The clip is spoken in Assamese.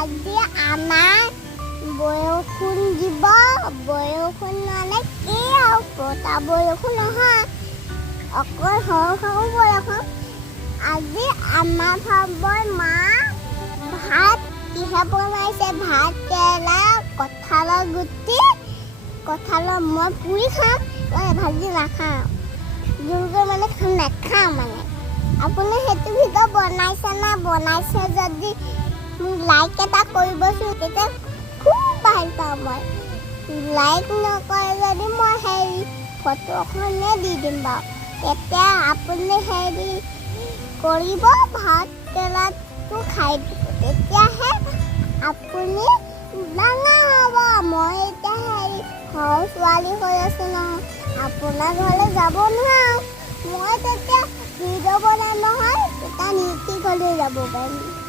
আজি আমাৰ বৰষুণ দিব বৰষুণ মানে কি আৰু পতা বৰষুণ নহয় অকল সৰু সৰু বৰষুণ আজি আমাৰ ভাবৰ মা ভাত কিহে বনাইছে ভাত কেৰেলা কঁঠালৰ গুটি কঁঠালৰ মই পুৰি খাম মই ভাজি নাখাওঁ জোলকৈ মানে নাখাওঁ মানে আপুনি সেইটো ভিডিঅ' বনাইছে না বনাইছে যদি লাইক এটা কৰিবচোন তেতিয়া খুব ভাল পাওঁ মই লাইক নকৰে যদি মই সেই ফটোখনে দি দিম বাৰু তেতিয়া আপুনি হেৰি কৰিব ভাত কেৰেলাটো খাই দিব তেতিয়াহে আপুনি ডাঙৰ হ'ব মই এতিয়া হেৰি সৰু ছোৱালী হৈ আছোঁ নহয় আপোনাৰ ঘৰলৈ যাব নোৱাৰোঁ মই তেতিয়া ভিডিঅ' বনাম নহয় তেতিয়া নীতি ঘৰলৈ যাব পাৰিম